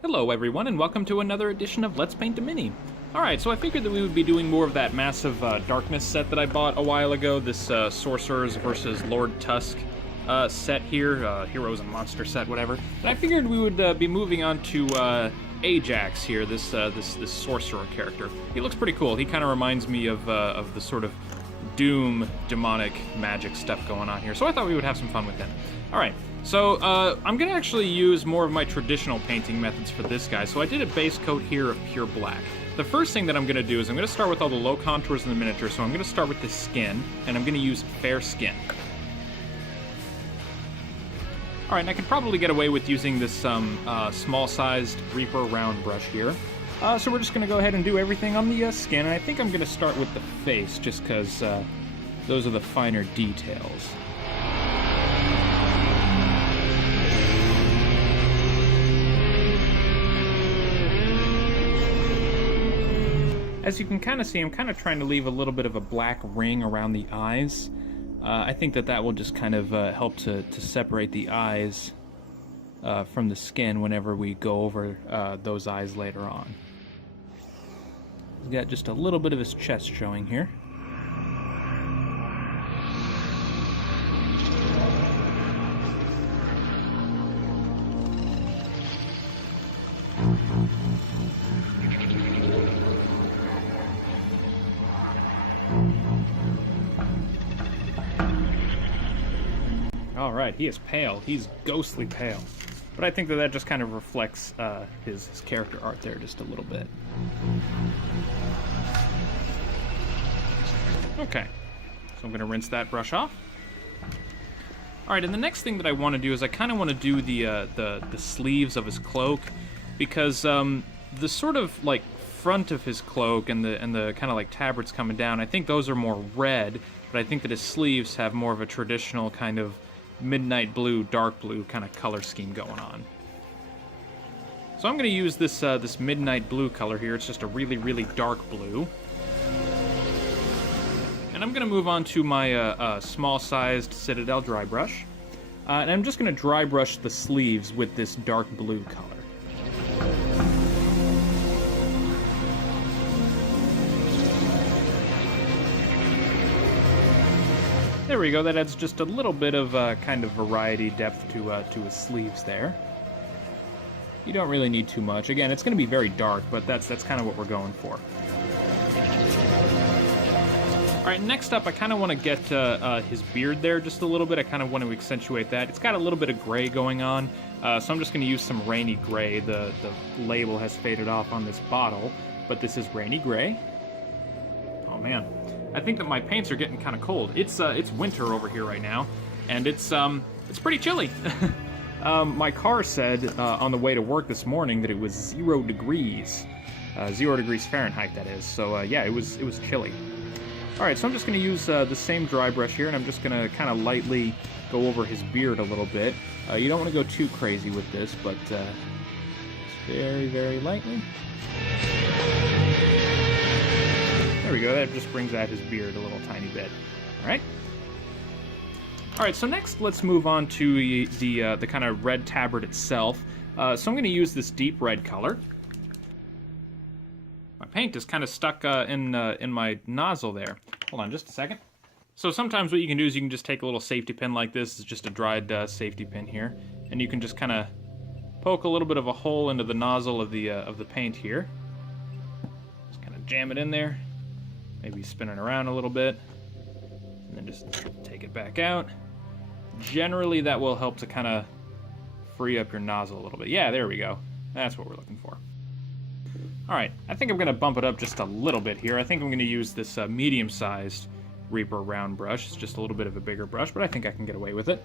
Hello everyone, and welcome to another edition of Let's Paint a Mini. Alright, so I figured that we would be doing more of that massive darkness set that I bought a while ago, this Sorcerers versus Lord Tusk set here, Heroes and Monster set, whatever. And I figured we would be moving on to Ajax here, this Sorcerer character. He looks pretty cool. He kind of reminds me of the sort of Doom demonic magic stuff going on here, so I thought we would have some fun with him. Alright. So, I'm going to actually use more of my traditional painting methods for this guy. So I did a base coat here of pure black. The first thing that I'm going to do is I'm going to start with all the low contours in the miniature. So I'm going to start with the skin, and I'm going to use fair skin. Alright, and I could probably get away with using this small-sized Reaper round brush here. So we're just going to go ahead and do everything on the skin, and I think I'm going to start with the face, just because those are the finer details. As you can kind of see, I'm kind of trying to leave a little bit of a black ring around the eyes. I think that will just kind of help to separate the eyes from the skin whenever we go over those eyes later on. He's got just a little bit of his chest showing here. Alright, he is pale. He's ghostly pale. But I think that just kind of reflects his character art there just a little bit. Okay, so I'm going to rinse that brush off. Alright, and the next thing that I want to do is I kind of want to do the sleeves of his cloak, because the sort of like front of his cloak and the kind of like tabards coming down, I think those are more red, but I think that his sleeves have more of a traditional kind of midnight blue, dark blue kind of color scheme going on. So I'm going to use this this midnight blue color here. It's just a really, really dark blue. And I'm going to move on to my small-sized Citadel dry brush. And I'm just going to dry brush the sleeves with this dark blue color. There we go, that adds just a little bit of kind of variety, depth to his sleeves there. You don't really need too much. Again, it's going to be very dark, but that's kind of what we're going for. Alright, next up, I kind of want to get his beard there just a little bit. I kind of want to accentuate that. It's got a little bit of gray going on, so I'm just going to use some rainy gray. The label has faded off on this bottle, but this is rainy gray. Oh man. I think that my paints are getting kind of cold. It's winter over here right now, and it's pretty chilly. My car said on the way to work this morning that it was 0 degrees, 0 degrees Fahrenheit, that is. So yeah, it was chilly. All right, so I'm just going to use the same dry brush here, and I'm just going to kind of lightly go over his beard a little bit. You don't want to go too crazy with this, but just very, very lightly. There we go, that just brings out his beard a little tiny bit. Alright? Alright, so next let's move on to the kind of red tabard itself. So I'm going to use this deep red color. My paint is kind of stuck in my nozzle there. Hold on just a second. So sometimes what you can do is you can just take a little safety pin like this. It's just a dried safety pin here. And you can just kind of poke a little bit of a hole into the nozzle of the paint here. Just kind of jam it in there. Maybe spin it around a little bit, and then just take it back out. Generally, that will help to kind of free up your nozzle a little bit. Yeah, there we go. That's what we're looking for. All right, I think I'm going to bump it up just a little bit here. I think I'm going to use this medium-sized Reaper round brush. It's just a little bit of a bigger brush, but I think I can get away with it.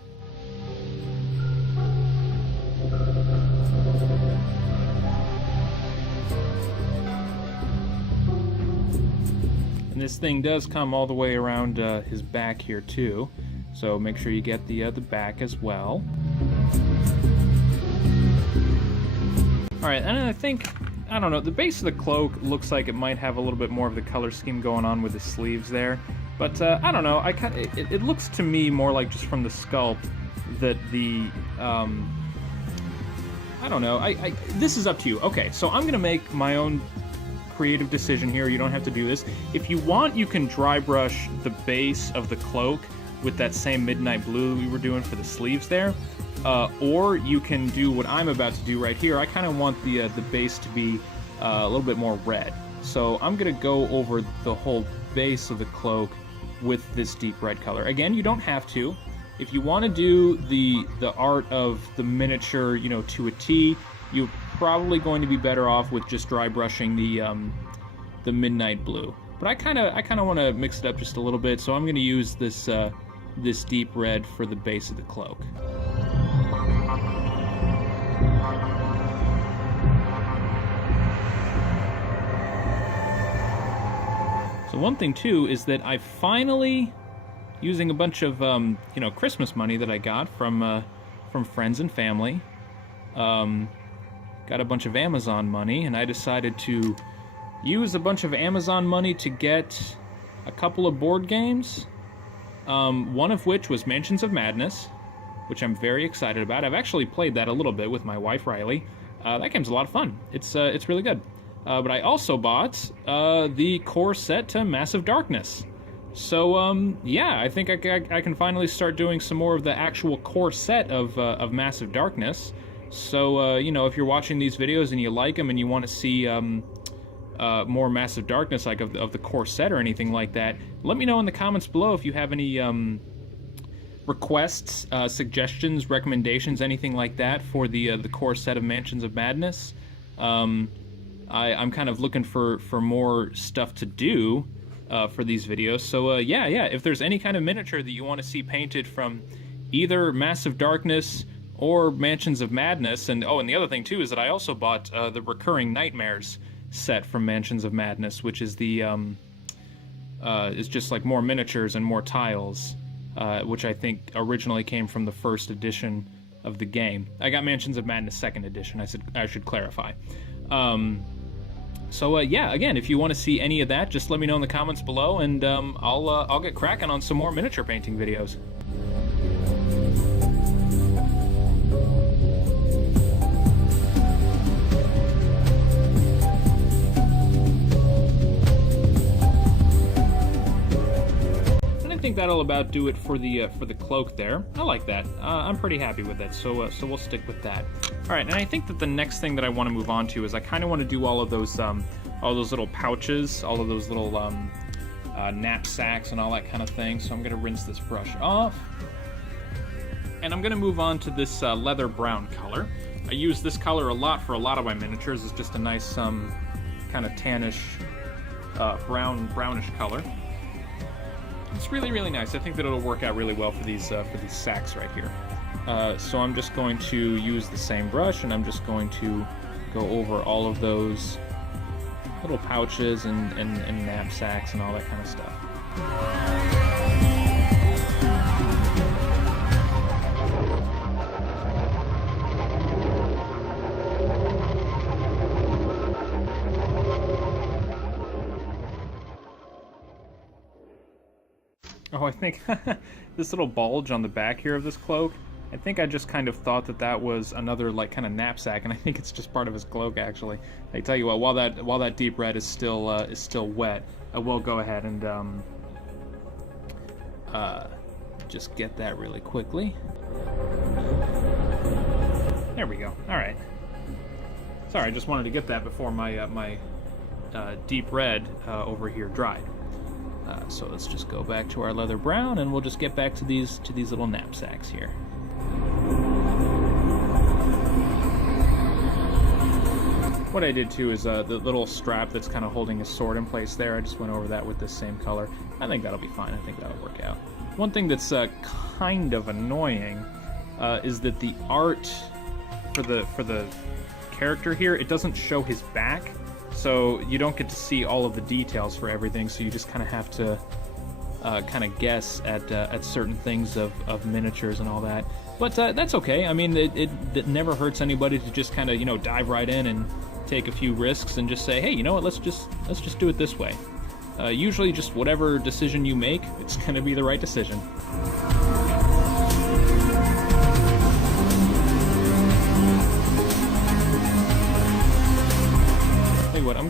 And this thing does come all the way around his back here too, so make sure you get the back as well. Alright, and I think, I don't know, the base of the cloak looks like it might have a little bit more of the color scheme going on with the sleeves there, but I don't know, it looks to me more like just from the sculpt that the I don't know. This is up to you. Okay, so I'm gonna make my own creative decision here. You don't have to do this. If you want, you can dry brush the base of the cloak with that same midnight blue we were doing for the sleeves there. Or you can do what I'm about to do right here. I kind of want the base to be a little bit more red. So I'm gonna go over the whole base of the cloak with this deep red color. Again, you don't have to. If you want to do the art of the miniature, you know, to a T, you're probably going to be better off with just dry brushing the midnight blue. But I kind of want to mix it up just a little bit, so I'm going to use this this deep red for the base of the cloak. So one thing too is that I finally, using a bunch of you know, Christmas money that I got from friends and family, got a bunch of Amazon money, and I decided to use a bunch of Amazon money to get a couple of board games. One of which was Mansions of Madness, which I'm very excited about. I've actually played that a little bit with my wife Riley. That game's a lot of fun. It's really good. But I also bought the core set to Massive Darkness. So yeah, I think I can finally start doing some more of the actual core set of Massive Darkness. So you know, if you're watching these videos and you like them and you want to see more Massive Darkness, like of the core set or anything like that, let me know in the comments below if you have any requests, suggestions, recommendations, anything like that for the core set of Mansions of Madness. I'm kind of looking for more stuff to do for these videos. So yeah, if there's any kind of miniature that you want to see painted from either Massive Darkness or Mansions of Madness, and oh, and the other thing too is that I also bought the Recurring Nightmares set from Mansions of Madness, which is the is just like more miniatures and more tiles, which I think originally came from the first edition of the game. I got Mansions of Madness 2nd edition. I should clarify. So yeah, again, if you want to see any of that, just let me know in the comments below, and I'll get cracking on some more miniature painting videos. I think that'll about do it for the cloak there. I like that. I'm pretty happy with it, so we'll stick with that. All right, and I think that the next thing that I want to move on to is I kind of want to do all of those little pouches, all of those little knapsacks and all that kind of thing. So I'm gonna rinse this brush off, and I'm gonna move on to this leather brown color. I use this color a lot for a lot of my miniatures. It's just a nice kind of tannish brownish color. It's really, really nice. I think that it'll work out really well for these sacks right here. So I'm just going to use the same brush, and I'm just going to go over all of those little pouches and knapsacks and all that kind of stuff. Oh, I think this little bulge on the back here of this cloak, I think I just kind of thought that was another like kind of knapsack, and I think it's just part of his cloak actually. I tell you what, while that deep red is still wet, I will go ahead and just get that really quickly. There we go. All right. Sorry, I just wanted to get that before my deep red over here dried. So let's just go back to our leather brown, and we'll just get back to these little knapsacks here. What I did too is the little strap that's kind of holding his sword in place there, I just went over that with this same color. I think that'll be fine. I think that'll work out. One thing that's kind of annoying is that the art for the character here, it doesn't show his back. So you don't get to see all of the details for everything, so you just kind of have to kind of guess at certain things of miniatures and all that. But that's okay. I mean, it never hurts anybody to just kind of, you know, dive right in and take a few risks and just say, hey, you know what, let's just do it this way. Usually just whatever decision you make, it's going to be the right decision.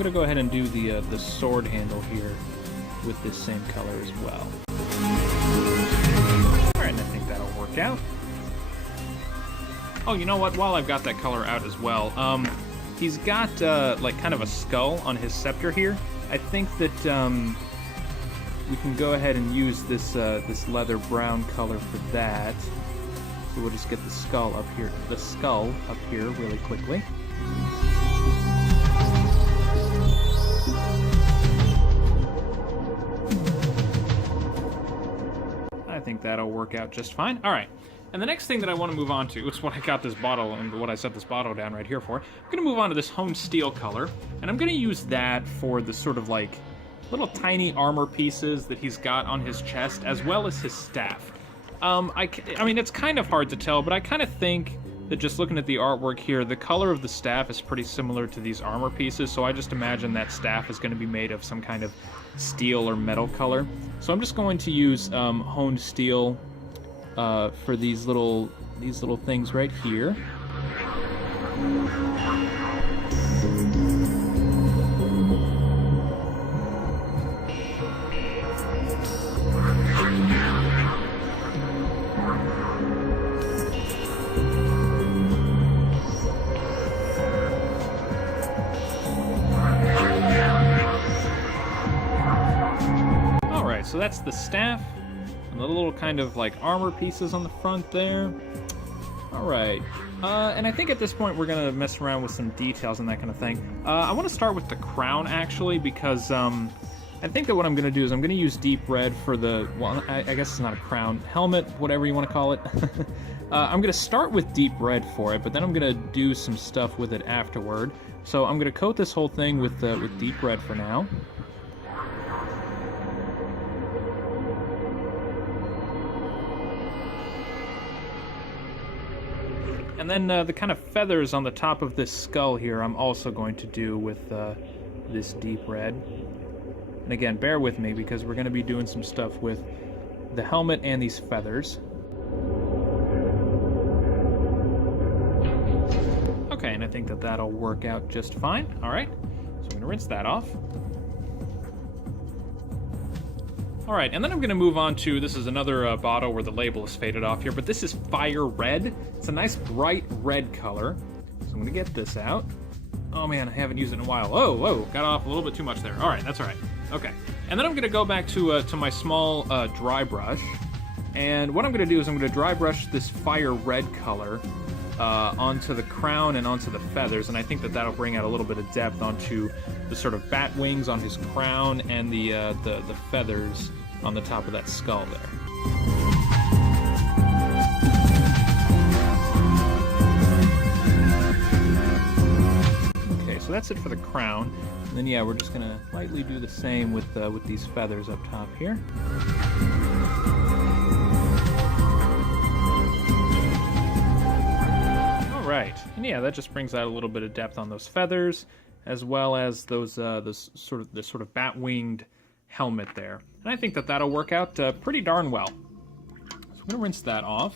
going to go ahead and do the sword handle here with this same color as well. Alright, and I think that'll work out. Oh, you know what? While I've got that color out as well, he's got, like, kind of a skull on his scepter here. I think that, we can go ahead and use this, this leather brown color for that. So we'll just get the skull up here really quickly. I think that'll work out just fine. All right. And the next thing that I want to move on to is what I got this bottle and what I set this bottle down right here for. I'm going to move on to this honed steel color, and I'm going to use that for the sort of like little tiny armor pieces that he's got on his chest, as well as his staff. I mean, it's kind of hard to tell, but I kind of think that just looking at the artwork here, the color of the staff is pretty similar to these armor pieces, so I just imagine that staff is going to be made of some kind of steel or metal color. So I'm just going to use honed steel for these little things right here. So that's the staff, and the little kind of like armor pieces on the front there. Alright, and I think at this point we're going to mess around with some details and that kind of thing. I want to start with the crown actually, because I think that what I'm going to do is I'm going to use deep red for the, well, I guess it's not a crown, helmet, whatever you want to call it. I'm going to start with deep red for it, but then I'm going to do some stuff with it afterward. So I'm going to coat this whole thing with deep red for now. And then the kind of feathers on the top of this skull here I'm also going to do with this deep red. And again, bear with me because we're going to be doing some stuff with the helmet and these feathers. Okay, and I think that that'll work out just fine. Alright, so I'm going to rinse that off. Alright, and then I'm going to move on to, this is another bottle where the label is faded off here, but this is Fire Red. It's a nice bright red color. So I'm going to get this out. Oh man, I haven't used it in a while. Whoa, got off a little bit too much there. Alright, that's alright. Okay, and then I'm going to go back to my small dry brush. And what I'm going to do is I'm going to dry brush this Fire Red color onto the crown and onto the feathers, and I think that that'll bring out a little bit of depth onto the sort of bat wings on his crown and the feathers on the top of that skull there. Okay, so that's it for the crown, and then yeah, we're just gonna lightly do the same with these feathers up top here. Right, and yeah, that just brings out a little bit of depth on those feathers, as well as those this sort of bat-winged helmet there. And I think that that'll work out pretty darn well. So I'm gonna rinse that off.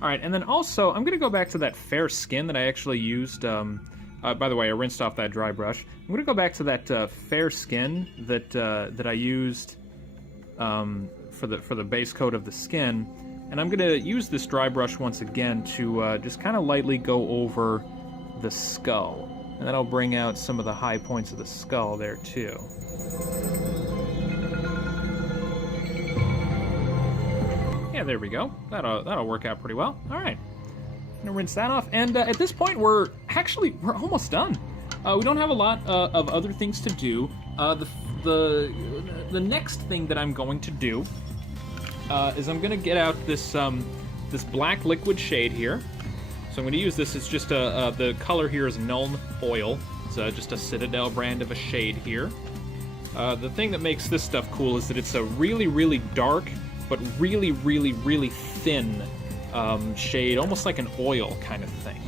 All right, and then also I'm gonna go back to that fair skin that I actually used. By the way, I rinsed off that dry brush. I'm gonna go back to that fair skin that I used for the base coat of the skin. And I'm going to use this dry brush once again to just kind of lightly go over the skull. And that'll bring out some of the high points of the skull there too. Yeah, there we go. That'll work out pretty well. All right. I'm going to rinse that off. And at this point, we're almost done. We don't have a lot of other things to do. The next thing that I'm going to do is I'm going to get out this this black liquid shade here. So I'm going to use this. It's just the color here is Nuln Oil. It's just a Citadel brand of a shade here. The thing that makes this stuff cool is that it's a really, really dark, but really, really, really thin shade, almost like an oil kind of thing.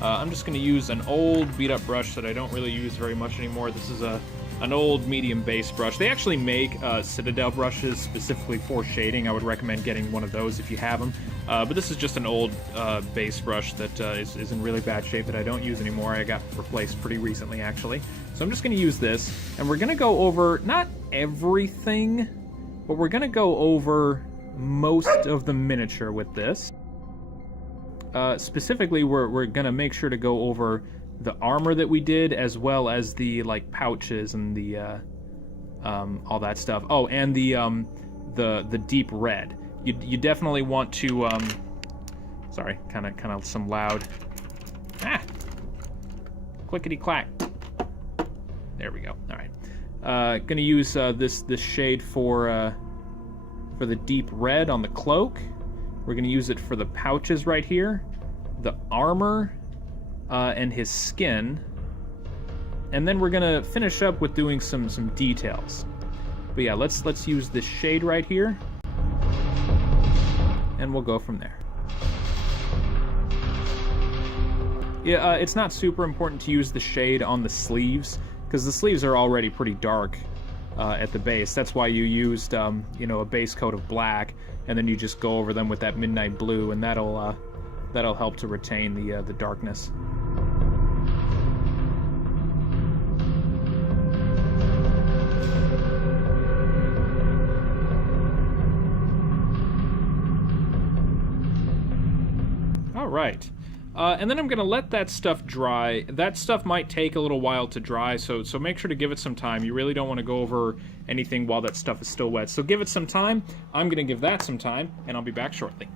I'm just going to use an old beat-up brush that I don't really use very much anymore. This is an old medium base brush. They actually make Citadel brushes specifically for shading. I would recommend getting one of those if you have them. But this is just an old base brush that is in really bad shape that I don't use anymore. I got replaced pretty recently, actually. So I'm just going to use this, and we're going to go over, not everything, but we're going to go over most of the miniature with this. Specifically, we're going to make sure to go over the armor that we did, as well as the, like, pouches and the, all that stuff. Oh, and the deep red. You definitely want to, sorry, kind of some loud, clickety-clack. There we go. All right. Gonna use this shade for the deep red on the cloak. We're gonna use it for the pouches right here, the armor, and his skin, and then we're gonna finish up with doing some details. But yeah, let's use this shade right here, and we'll go from there. Yeah, it's not super important to use the shade on the sleeves, because the sleeves are already pretty dark at the base. That's why you used, you know, a base coat of black, and then you just go over them with that midnight blue, and that'll help to retain the darkness. All right. And then I'm going to let that stuff dry. That stuff might take a little while to dry, so make sure to give it some time. You really don't want to go over anything while that stuff is still wet. So give it some time. I'm going to give that some time, and I'll be back shortly.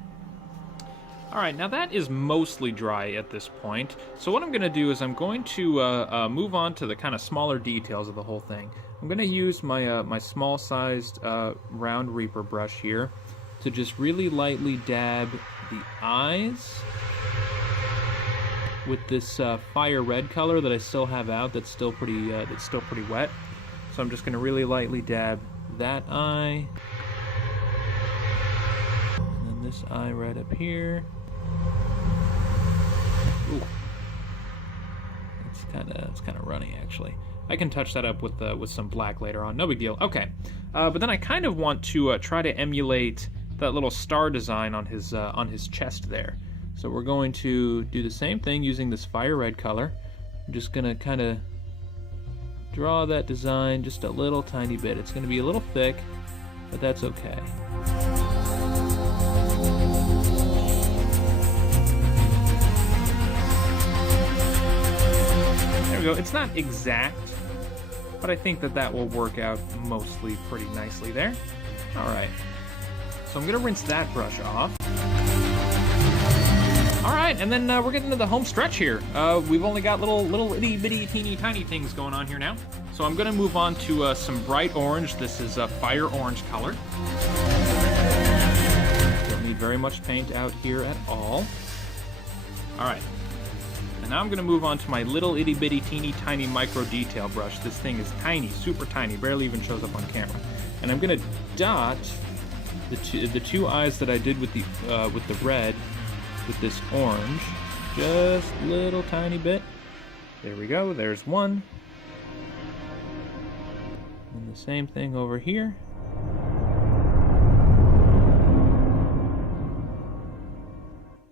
All right, now that is mostly dry at this point. So what I'm going to do is I'm going to move on to the kind of smaller details of the whole thing. I'm going to use my, my small-sized round Reaper brush here to just really lightly dab the eyes with this fire red color that I still have out. That's still pretty wet. So I'm just going to really lightly dab that eye, and then this eye right up here. Ooh, it's kind of runny actually. I can touch that up with some black later on. No big deal. Okay, but then I kind of want to try to emulate that little star design on his chest there. So we're going to do the same thing using this fire red color. I'm just gonna kind of draw that design just a little tiny bit. It's gonna be a little thick, but that's okay. There we go. It's not exact, but I think that will work out mostly pretty nicely there. All right. So I'm gonna rinse that brush off. All right, and then we're getting to the home stretch here. We've only got little itty bitty teeny tiny things going on here now. So I'm gonna move on to some bright orange. This is a fire orange color. Don't need very much paint out here at all. All right, and now I'm gonna move on to my little itty bitty teeny tiny micro detail brush. This thing is tiny, super tiny, barely even shows up on camera. And I'm gonna dot the two eyes that I did with the red with this orange, just a little tiny bit. There we go, there's one. And the same thing over here.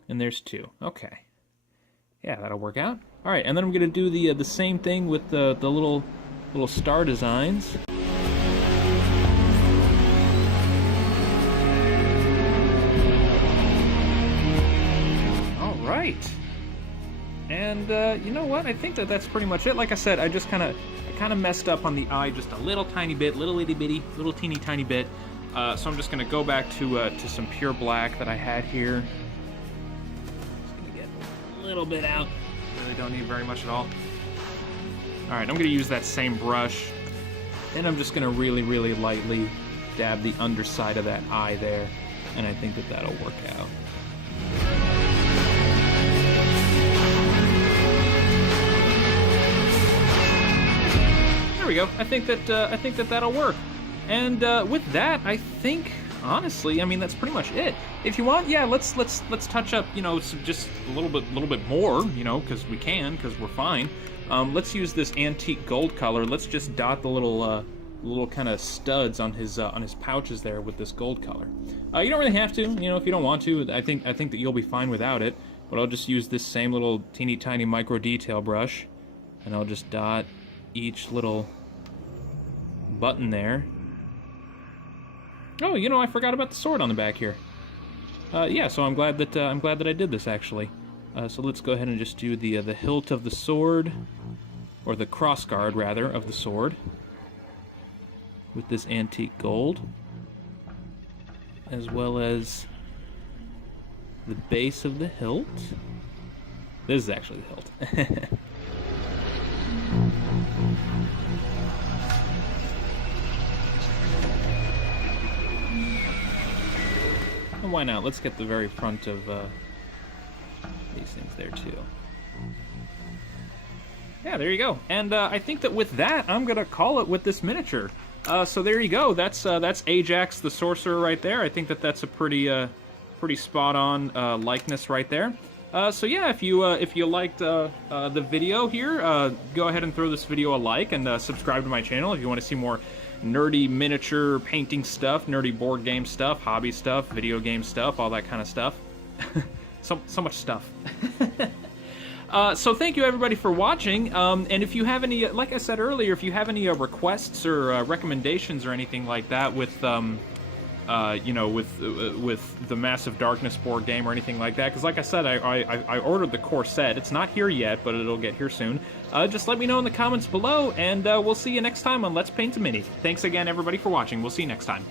And there's two. Okay. Yeah, that'll work out. All right, and then I'm gonna do the same thing with the little star designs. Right. And you know what? I think that's pretty much it. Like I said, I kind of messed up on the eye just a little tiny bit, little itty bitty, little teeny tiny bit. So I'm just gonna go back to some pure black that I had here. Just gonna get a little bit out. Really don't need very much at all. All right, I'm gonna use that same brush, and I'm just gonna really, really lightly dab the underside of that eye there, and I think that'll work out. There we go. I think that'll work. And with that, I think honestly, I mean, that's pretty much it. If you want, yeah, let's touch up, you know, just a little bit more, you know, because we're fine. Let's use this antique gold color. Let's just dot the little little kind of studs on his pouches there with this gold color. You don't really have to, you know, if you don't want to. I think that you'll be fine without it. But I'll just use this same little teeny tiny micro detail brush, and I'll just dot each little button there. Oh, you know, I forgot about the sword on the back here. Yeah, so I'm glad that I did this actually. So let's go ahead and just do the hilt of the sword, or the crossguard rather of the sword, with this antique gold, as well as the base of the hilt. This is actually the hilt. And why not? Let's get the very front of these things there too. Yeah, there you go. And I think that with that, I'm gonna call it with this miniature. So there you go. That's Ajax the Sorcerer right there. I think that that's a pretty spot-on likeness right there. So yeah, if you liked the video here, go ahead and throw this video a like, and subscribe to my channel if you want to see more nerdy miniature painting stuff, nerdy board game stuff, hobby stuff, video game stuff, all that kind of stuff. so much stuff. So thank you everybody for watching, and if you have any, like I said earlier, if you have any requests or recommendations or anything like that with, you know, with the Massive Darkness board game or anything like that, because like I said, I ordered the core set. It's not here yet, but it'll get here soon. Just let me know in the comments below, and we'll see you next time on Let's Paint a Mini. Thanks again everybody for watching. We'll see you next time.